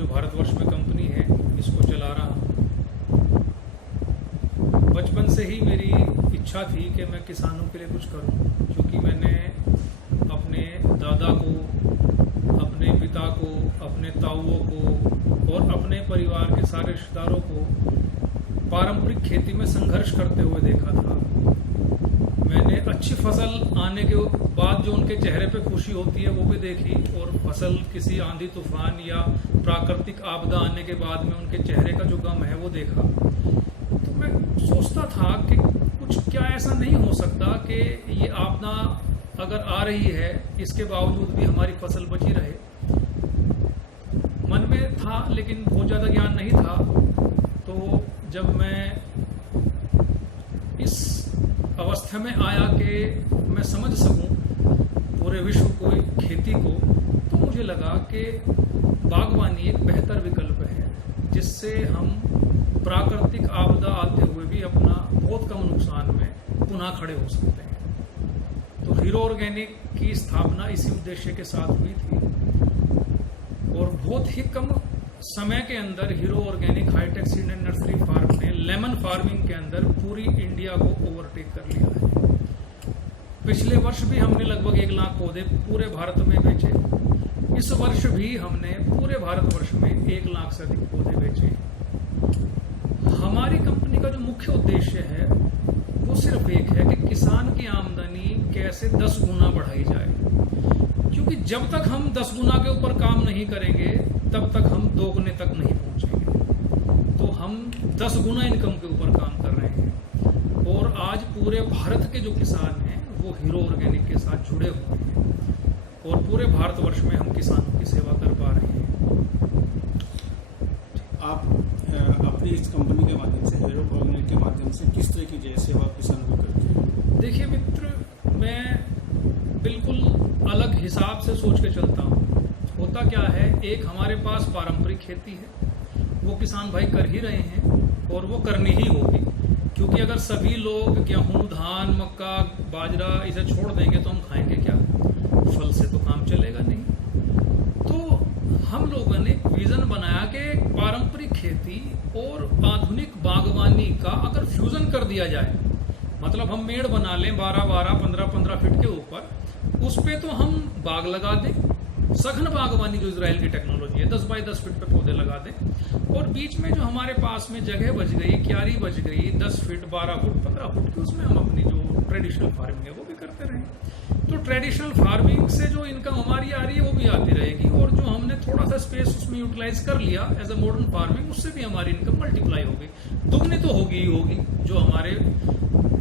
जो भारतवर्ष में कंपनी है इसको चला रहा हूँ। बचपन से ही मेरी इच्छा थी कि मैं किसानों के लिए कुछ करूँ, क्योंकि मैंने अपने दादा को, अपने पिता को, अपने ताऊओं को और अपने परिवार के सारे रिश्तेदारों को पारंपरिक खेती में संघर्ष करते हुए देखा था। मैंने अच्छी फसल आने के बाद जो उनके चेहरे पे खुशी होती है वो भी देखी, और फसल किसी आंधी तूफान या प्राकृतिक आपदा आने के बाद में उनके चेहरे का जो गम है वो देखा। तो मैं सोचता था कि कुछ क्या ऐसा नहीं हो सकता कि ये आपदा अगर आ रही है इसके बावजूद भी हमारी फसल बची रहे। मन में था लेकिन बहुत ज़्यादा ज्ञान नहीं था। तो जब मैं इस अवस्था में आया कि मैं समझ सकूं पूरे विश्व को, खेती को, तो मुझे लगा कि बागवानी एक बेहतर विकल्प है जिससे हम प्राकृतिक आपदा आते हुए भी अपना बहुत कम नुकसान में पुनः खड़े हो सकते हैं। तो हीरो ऑर्गेनिक की स्थापना इसी उद्देश्य के साथ हुई थी, और बहुत ही कम समय के अंदर Hero Organic Hitech Seed and Nursery Farm ने लेमन फार्मिंग के अंदर पूरी इंडिया को ओवरटेक कर लिया है। पिछले वर्ष भी हमने लगभग 1 लाख पौधे पूरे भारत में बेचे। इस वर्ष भी हमने पूरे भारतवर्ष में 1 लाख से अधिक पौधे बेचे। हमारी कंपनी का जो मुख्य उद्देश्य है वो सिर्फ एक है कि किसान की आमदनी कैसे 10 गुना बढ़ाई जाए, क्योंकि जब तक हम 10 गुना के ऊपर काम नहीं करेंगे तब तक हम 2 गुने तक नहीं पहुंचेंगे। तो हम 10 गुना इनकम के ऊपर काम कर रहे हैं, और आज पूरे भारत के जो किसान हैं वो हीरो ऑर्गेनिक के साथ जुड़े हुए हैं, और पूरे भारतवर्ष में हम किसानों की सेवा कर पा रहे हैं। आप अपनी इस कंपनी के माध्यम से, हीरो ऑर्गेनिक के माध्यम से किस तरह की सेवा किसानों को करते हैं? देखिए मित्र, मैं बिल्कुल अलग हिसाब से सोच के चलता हूँ। होता क्या है, एक हमारे पास पारंपरिक खेती है, वो किसान भाई कर ही रहे हैं और वो करनी ही होगी, क्योंकि अगर सभी लोग गेहूं, धान, मक्का, बाजरा इसे छोड़ देंगे तो हम खाएंगे क्या? फल से तो काम चलेगा नहीं। तो हम लोगों ने विजन बनाया कि पारंपरिक खेती और आधुनिक बागवानी का अगर फ्यूजन कर दिया जाए, मतलब हम मेड़ बना लें 12-12, 15-15 फीट के ऊपर, उस पे तो हम बाग लगा दें, सघन बागवानी जो इजराइल की टेक्नोलॉजी है, 10 बाई 10 फीट पे पौधे लगा दें, और बीच में जो हमारे पास में जगह बच गई, क्यारी बच गई 10 फीट, 12 फुट, 15 फुट की, उसमें हम अपनी जो ट्रेडिशनल फार्मिंग है वो भी करते रहें। तो ट्रेडिशनल फार्मिंग से जो इनकम हमारी आ रही है वो भी आती रहेगी, और जो हमने थोड़ा सा स्पेस उसमें यूटिलाइज कर लिया एज अ मॉडर्न फार्मिंग, उससे भी हमारी इनकम मल्टीप्लाई होगी, दुगनी तो होगी ही होगी। जो हमारे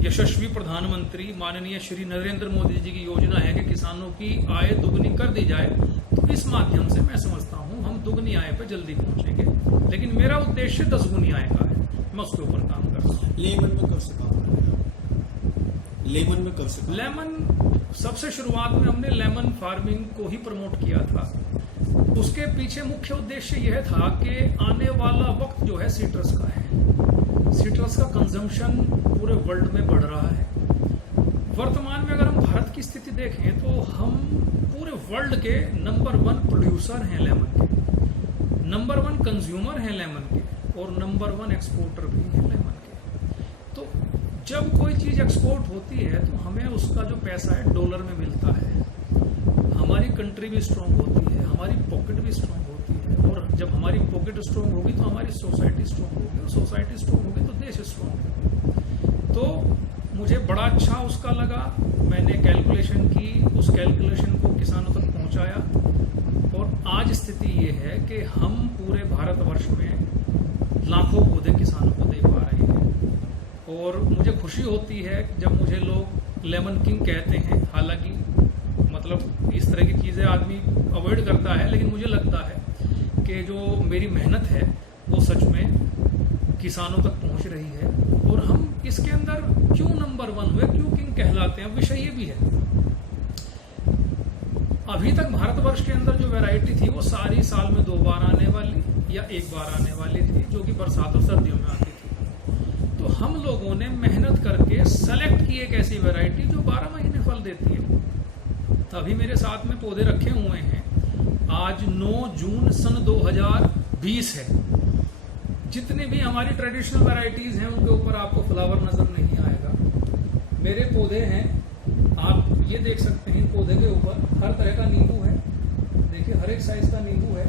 यशस्वी प्रधानमंत्री माननीय श्री नरेंद्र मोदी जी की योजना है कि किसानों की आय दुगनी कर दी जाए, तो इस माध्यम से मैं समझता हूं हम दुगनी आय पे जल्दी पहुंचेंगे। लेकिन मेरा उद्देश्य 10 गुनी आय का है, मैं उसके ऊपर काम कर रहा हूँ। लेमन में कब से काम कर रहे हैं? लेमन में कब से? लेमन सबसे शुरुआत में हमने लेमन फार्मिंग को ही प्रमोट किया था। उसके पीछे मुख्य उद्देश्य यह था कि आने वाला वक्त जो है सिट्रस का है। सिट्रस का कंजम्पशन पूरे वर्ल्ड में बढ़ रहा है। वर्तमान में अगर हम भारत की स्थिति देखें तो हम पूरे वर्ल्ड के नंबर 1 प्रोड्यूसर हैं लेमन के, नंबर 1 कंज्यूमर हैं लेमन के, और नंबर 1 एक्सपोर्टर भी हैं लेमन के। तो जब कोई चीज एक्सपोर्ट होती है तो हमें उसका जो पैसा है डॉलर में मिलता है, हमारी कंट्री भी स्ट्रांग होती है, हमारी पॉकेट भी स्ट्रांग होती है, और जब हमारी पॉकेट स्ट्रांग होगी तो हमारी सोसाइटी स्ट्रांग होगी, और सोसाइटी स्ट्रांग होगी तो देश स्ट्रांग होगा। तो मुझे बड़ा अच्छा उसका लगा, मैंने कैलकुलेशन की, उस कैलकुलेशन को किसानों तक पहुंचाया, और आज स्थिति ये है कि हम पूरे भारतवर्ष में लाखों पौधे किसानों को दे पा रहे हैं। और मुझे खुशी होती है जब मुझे लोग लेमन किंग कहते हैं, हालांकि मतलब इस तरह की चीज़ें आदमी अवॉइड करता है, लेकिन मुझे लगता है कि जो मेरी मेहनत है वो सच में किसानों तक पहुंच रही है, और हम इसके अंदर क्यों नंबर 1 हुए, क्यों किंग कहलाते हैं, विषय ये भी है। अभी तक भारतवर्ष के अंदर जो वैरायटी थी वो सारी साल में 2 बार आने वाली या 1 बार आने वाली थी, जो कि बरसात और सर्दियों में आती थी। तो हम लोगों ने मेहनत करके सेलेक्ट की एक ऐसी वैरायटी जो 12 महीने फल देती है। अभी मेरे साथ में पौधे रखे हुए हैं, आज 9 जून सन 2000 20 है। जितने भी हमारी ट्रेडिशनल वैरायटीज हैं उनके ऊपर आपको फ्लावर नजर नहीं आएगा। मेरे पौधे हैं, आप ये देख सकते हैं, पौधे के ऊपर हर तरह का नींबू है। देखिए हर एक साइज का नींबू है,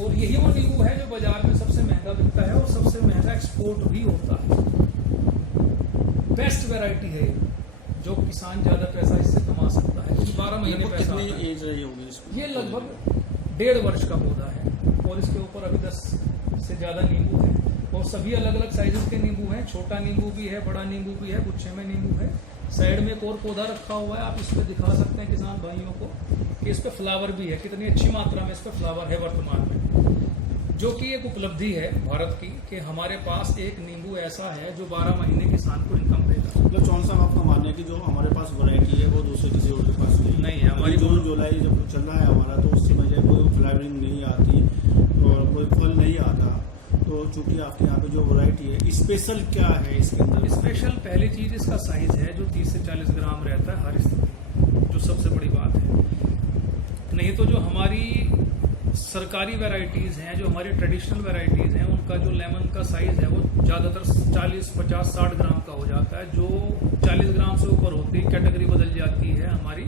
और यही वो नींबू है जो बाजार में सबसे महंगा बिकता है और सबसे महंगा एक्सपोर्ट भी होता है। बेस्ट वैरायटी है जो किसान ज्यादा पैसा इससे कमा सकता है, 12 महीने पैसा आता है। कितनी एज रही होगी इसमें? ये लगभग 1.5 वर्ष का पौधा है और इसके ऊपर अभी 10 से ज्यादा नींबू है, और सभी अलग अलग साइजेस के नींबू हैं। छोटा नींबू भी है, बड़ा नींबू भी है, गुच्छे में नींबू है। साइड में एक और पौधा रखा हुआ है, आप इस पे दिखा सकते हैं किसान भाइयों को कि इस पे फ्लावर भी है, कितनी अच्छी मात्रा में इस पे फ्लावर है वर्तमान में, जो कि एक उपलब्धि है भारत की कि हमारे पास एक नींबू ऐसा है जो 12 महीने किसान को इनकम देगा। मतलब चौन साहब आपका मानना है कि जो हमारे पास वैरायटी है वो दूसरे किसी और के पास नहीं है। हमारी जून जुलाई जब चल रहा है हमारा, तो उस समय जो कोई फ्लावरिंग नहीं आती और कोई फल नहीं आता, तो चूंकि आपके यहाँ पे जो वैरायटी है, स्पेशल क्या है इसके अंदर? स्पेशल पहली चीज इसका साइज है जो 30 से 40 ग्राम रहता है हर स्थिति, जो सबसे बड़ी बात है। नहीं तो जो हमारी सरकारी वैरायटीज हैं, जो हमारी ट्रेडिशनल वैरायटीज हैं, उनका जो लेमन का साइज है वो ज्यादातर 40, 50, 60 ग्राम का हो जाता है। जो 40 ग्राम से ऊपर होती है कैटेगरी बदल जाती है हमारी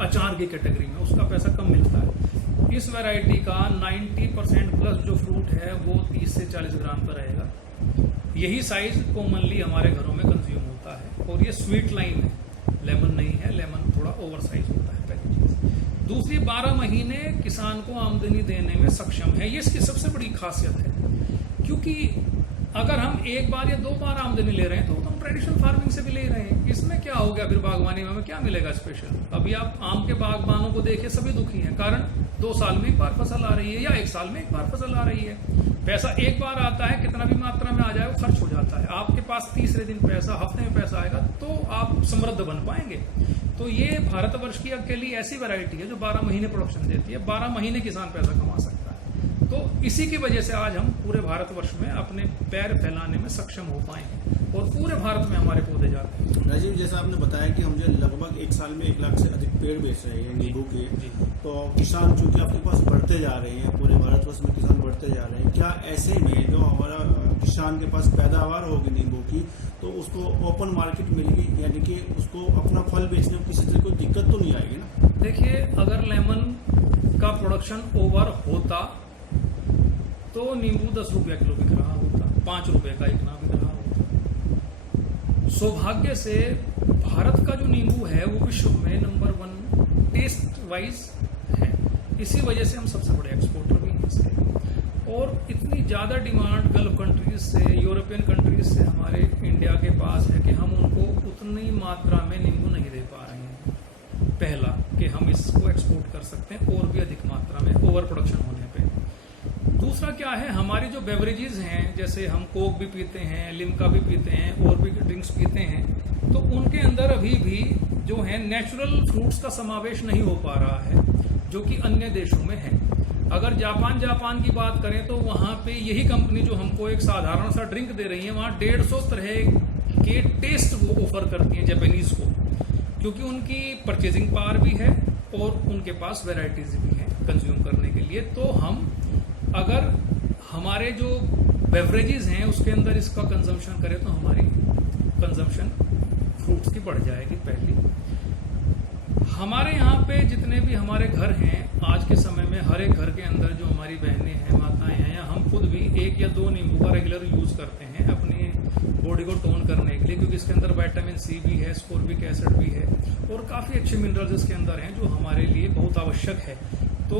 अचार की कैटेगरी में, उसका पैसा कम मिलता है। इस वैरायटी का 90% प्लस जो फ्रूट है वो 30 से 40 ग्राम का रहेगा। यही साइज कॉमनली हमारे घरों में कंज्यूम होता है, और ये स्वीट लाइन है, लेमन नहीं है। लेमन थोड़ा ओवर साइज होता है, पहली चीज। दूसरी, 12 महीने किसान को आमदनी देने में सक्षम है, ये इसकी सबसे बड़ी खासियत है। क्योंकि अगर हम एक बार या 2 बार आमदनी ले रहे हैं तो हम ट्रेडिशनल फार्मिंग से भी ले रहे हैं। इसमें क्या हो गया, फिर बागवानी में हमें क्या मिलेगा स्पेशल? अभी आप आम के बागबानों को देखिए, सभी दुखी हैं, कारण 2 साल में एक बार फसल आ रही है या 1 साल में एक बार फसल आ रही है। पैसा एक बार आता है, कितना भी मात्रा में आ जाए वो खर्च हो जाता है। आपके पास तीसरे दिन पैसा, हफ्ते में पैसा आएगा तो आप समृद्ध बन पाएंगे। तो ये भारतवर्ष की अकेली ऐसी वैरायटी है जो 12 महीने प्रोडक्शन देती है, 12 महीने किसान पैसा कमा सकता है। तो इसी की वजह से आज हम पूरे भारतवर्ष में अपने पैर फैलाने में सक्षम हो पाएंगे, और पूरे भारत में हमारे पौधे जाते हैं। राजीव, जैसा आपने बताया कि हम जो लगभग 1 साल में 1 लाख से अधिक पेड़ बेच रहे हैं नींबू के, तो किसान चूंकि आपके पास बढ़ते जा रहे हैं, पूरे भारतवर्ष में किसान बढ़ते जा रहे हैं, क्या ऐसे में जो हमारा किसान के पास पैदावार होगी नींबू की, तो उसको ओपन मार्केट मिलेगी, यानी कि उसको अपना फल बेचने में किसी तरह कोई दिक्कत तो नहीं आएगी ना? देखिए, अगर लेमन का प्रोडक्शन ओवर होता तो नींबू 10 रुपया किलो बिक रहा होता, 5 रुपए का इतना बिक रहा होता। सौभाग्य से भारत का जो नींबू है वो विश्व में नंबर 1 टेस्ट वाइज है, इसी वजह से हम सबसे बड़े एक्सपोर्टर भी हैं इसके। और इतनी ज्यादा डिमांड गल्फ कंट्रीज से, यूरोपियन कंट्रीज से हमारे इंडिया के पास है कि हम उनको उतनी मात्रा में नींबू नहीं दे पा रहे हैं। पहला कि हम इसको एक्सपोर्ट कर सकते हैं और भी अधिक मात्रा में ओवर प्रोडक्शन होने पे। दूसरा क्या है, हमारी जो बेवरेजेस हैं, जैसे हम कोक भी पीते हैं, लिम्का भी पीते हैं और भी ड्रिंक्स पीते हैं, तो उनके अंदर अभी भी जो है नेचुरल फ्रूट्स का समावेश नहीं हो पा रहा है, जो कि अन्य देशों में है। अगर जापान की बात करें तो वहां पे यही कंपनी जो हमको एक साधारण सा ड्रिंक दे रही है, वहां 150 तरह के टेस्ट वो ऑफर करती हैं जापानीज को, क्योंकि उनकी परचेजिंग पावर भी है और उनके पास वेराइटीज भी है कंज्यूम करने के लिए। तो हम अगर हमारे जो बेवरेजेस हैं उसके अंदर इसका कंजम्पशन करें तो हमारी कंजम्पशन फ्रूट्स की बढ़ जाएगी। पहली, हमारे यहाँ पे जितने भी हमारे घर हैं आज के समय में, हर एक घर के अंदर जो हमारी बहनें हैं, माताएं हैं, या हम खुद भी 1 या 2 नींबू का रेगुलर यूज करते हैं अपनी बॉडी को टोन करने के लिए, क्योंकि इसके अंदर विटामिन सी भी है, स्कोर्बिक एसिड भी है और काफी अच्छे मिनरल्स इसके अंदर हैं जो हमारे लिए बहुत आवश्यक है। तो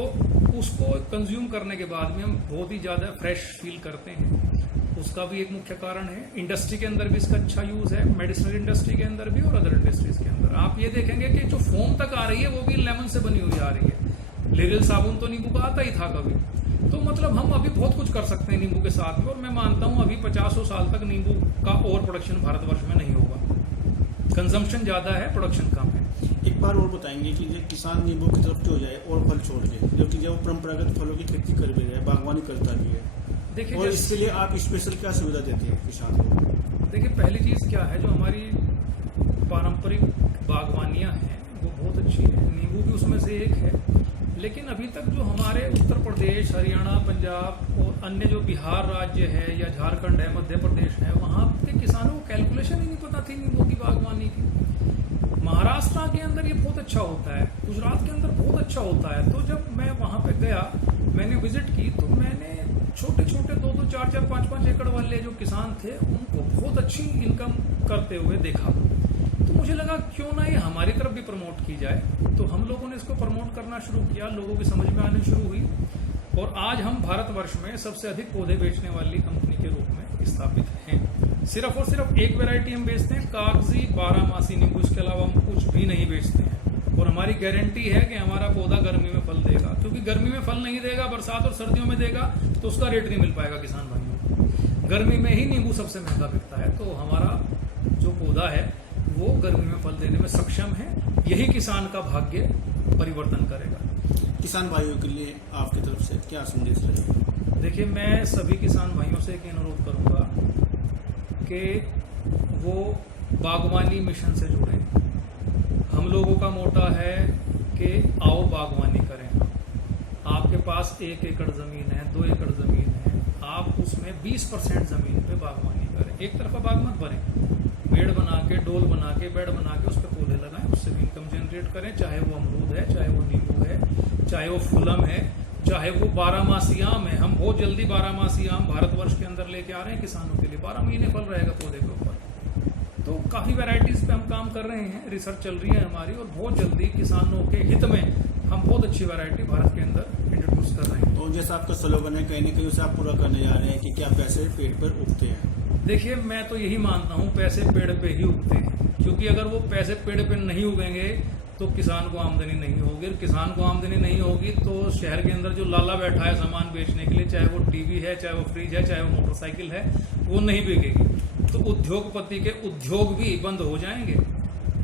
उसको कंज्यूम करने के बाद में हम बहुत ही ज्यादा फ्रेश फील करते हैं। उसका भी एक मुख्य कारण है। इंडस्ट्री के अंदर भी इसका अच्छा यूज है, मेडिसिनल इंडस्ट्री के अंदर भी और अदर इंडस्ट्रीज के अंदर। आप ये देखेंगे कि जो फोम तक आ रही है वो भी लेमन से बनी हुई आ रही है। लिरिल साबुन तो नींबू का आता ही था कभी। तो मतलब हम अभी बहुत कुछ कर सकते हैं नींबू के साथ में, और मैं मानता हूं अभी 50 साल तक नींबू का ओवर प्रोडक्शन भारतवर्ष में नहीं होगा। कंजम्पशन ज्यादा है, प्रोडक्शन कम है। एक बार और बताएंगे कि जो किसान नींबू की तरफ क्यों जाए और फल छोड़ के, क्योंकि जो परंपरागत फलों की खेती कर भी रहे हैं, बागवानी करता भी है, देखिए, और इसके लिए आप स्पेशल क्या सुविधा देते हैं किसान को? देखिए, पहली चीज क्या है, जो हमारी पारंपरिक बागवानियां हैं वो बहुत अच्छी है, नींबू भी उसमें से एक है। लेकिन अभी तक जो हमारे उत्तर प्रदेश, हरियाणा, पंजाब और अन्य जो बिहार राज्य है या झारखंड है, मध्य प्रदेश है, वहाँ के किसानों को कैलकुलेशन ही नहीं पता थी नींबू की बागवानी की। महाराष्ट्र के अंदर ये बहुत अच्छा होता है, गुजरात के अंदर बहुत अच्छा होता है। तो जब मैं वहाँ पे गया, मैंने विजिट की, तो मैंने छोटे छोटे 2-2, 4-4, 5-5 एकड़ वाले जो किसान थे उनको बहुत अच्छी इनकम करते हुए देखा। तो मुझे लगा क्यों ना ये हमारी तरफ भी प्रमोट की जाए। तो हम लोगों ने इसको प्रमोट करना शुरू किया, लोगों की समझ में आनी शुरू हुई और आज हम भारतवर्ष में सबसे अधिक पौधे बेचने वाली कंपनी के रूप में स्थापित हैं। सिर्फ और सिर्फ एक वैरायटी हम बेचते हैं, कागजी 12मासी नींबू। इसके अलावा हम कुछ भी नहीं बेचते हैं और हमारी गारंटी है कि हमारा पौधा गर्मी में फल देगा, क्योंकि गर्मी में फल नहीं देगा, बरसात और सर्दियों में देगा तो उसका रेट नहीं मिल पाएगा किसान भाइयों को। गर्मी में ही नींबू सबसे महंगा बिकता है। तो हमारा जो पौधा है वो गर्मी में फल देने में सक्षम है। यही किसान का भाग्य परिवर्तन करेगा। किसान भाइयों के लिए आपकी तरफ से क्या संदेश रहेगा? देखिए, मैं सभी किसान भाइयों से एक अनुरोध करूंगा कि वो बागवानी मिशन से जुड़ें। हम लोगों का मोटा है कि आओ बागवानी करें। आपके पास 1 एकड़ जमीन है, 2 एकड़ जमीन है, आप उसमें 20% जमीन पे बागवानी करें। एक तरफा बाग मत भरें, पेड़ बना के, डोल बना के, बेड बना के उस पर पौधे लगाएं, उससे भी इनकम जनरेट करें। चाहे वो अमरूद है, चाहे वो नींबू है, चाहे वो फुलम है, चाहे वो 12मासी आम है। हम बहुत जल्दी 12मासी आम भारतवर्ष के अंदर लेके आ रहे हैं किसानों के लिए। 12 महीने फल रहेगा पौधे के ऊपर। तो काफी वैरायटीज पे हम काम कर रहे हैं, रिसर्च चल रही है हमारी और बहुत जल्दी किसानों के हित में हम बहुत अच्छी वैरायटी भारत के अंदर इंट्रोड्यूस कर रहे हैं। तो जैसा आपका स्लोगन है, कहीं ना कहीं उसे आप पूरा करने जा रहे हैं कि क्या पैसे पेड़ पर उगते हैं? देखिए, मैं तो यही मानता हूँ, पैसे पेड़ पे ही उगते हैं, क्योंकि अगर वो पैसे पेड़ पे नहीं उगेंगे तो किसान को आमदनी नहीं होगी। किसान को आमदनी नहीं होगी तो शहर के अंदर जो लाला बैठा है सामान बेचने के लिए, चाहे वो टीवी है, चाहे वो फ्रिज है, चाहे वो मोटरसाइकिल है, वो नहीं बिकेगी। तो उद्योगपति के उद्योग भी बंद हो जाएंगे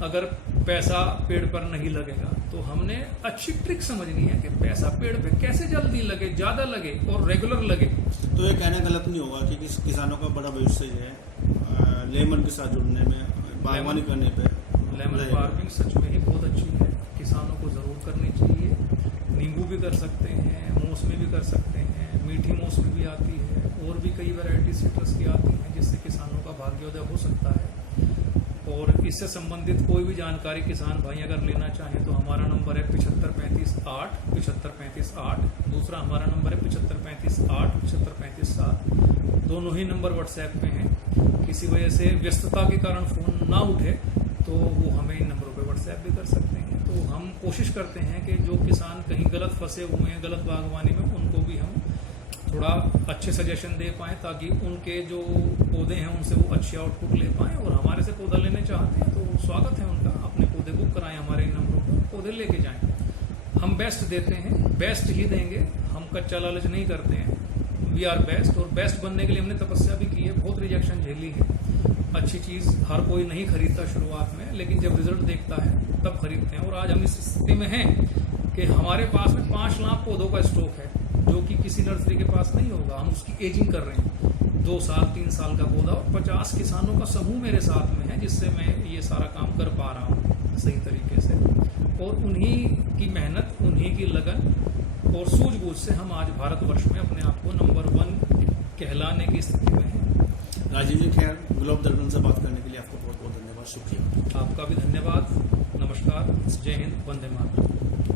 अगर पैसा पेड़ पर नहीं लगेगा। तो हमने अच्छी ट्रिक समझनी है कि पैसा पेड़ पे कैसे जल्दी लगे, ज्यादा लगे और रेगुलर लगे। तो ये कहना गलत नहीं होगा कि किसानों का बड़ा भविष्य है लेमन के साथ जुड़ने में, बागवानी करने पे। लेमन फार्मिंग सच में ही बहुत अच्छी है, किसानों को जरूर करनी चाहिए। नींबू भी कर सकते हैं, मौसमी भी कर सकते हैं, मीठी मौसमी भी आती है और भी कई वैरायटी सिट्रस की आती हैं जिससे किसानों का भाग्योदय हो सकता है। और इससे संबंधित कोई भी जानकारी किसान भाई अगर लेना चाहें तो हमारा नंबर है 7535 8 7535 8। दूसरा हमारा नंबर है 7535 8 7535 7। दोनों ही नंबर व्हाट्सएप पे हैं। किसी वजह से व्यस्तता के कारण फोन ना उठे तो वो हमें इन नंबरों पे व्हाट्सएप भी कर सकते हैं। तो हम कोशिश करते हैं कि जो किसान कहीं गलत फंसे हुए हैं गलत बागवानी में, उनको भी हम थोड़ा अच्छे सजेशन दे पाएं ताकि उनके जो पौधे हैं उनसे वो अच्छी आउटपुट ले पाएं। और हमारे से पौधा लेने चाहते हैं तो स्वागत है उनका, अपने पौधे बुक कराएं हमारे इन नंबरों पर, पौधे लेके जाएं। हम बेस्ट देते हैं, बेस्ट ही देंगे, हम कच्चा लालच नहीं करते हैं। We are best. और बेस्ट बनने के लिए हमने तपस्या भी की है, बहुत रिजेक्शन झेली है। अच्छी चीज हर कोई नहीं खरीदता शुरुआत में, लेकिन जब रिजल्ट देखता है तब खरीदते हैं। और आज हम इस स्थिति में हैं कि हमारे पास में 5 लाख पौधों का स्टॉक है जो कि किसी नर्सरी के पास नहीं होगा। हम उसकी एजिंग कर रहे हैं, 2 साल 3 साल का पौधा, और 50 किसानों का समूह मेरे साथ में है जिससे मैं ये सारा काम कर पा रहा हूँ सही तरीके से। और उन्हीं की मेहनत, उन्हीं की लगन और सूझबूझ से हम आज भारतवर्ष में अपने आप को नंबर 1 कहलाने की स्थिति में हैं। राजीव जी खैर, ग्लोब दर्पण से बात करने के लिए आपको बहुत बहुत धन्यवाद, शुक्रिया। आपका भी धन्यवाद। नमस्कार, जय हिंद, वंदे मातरम।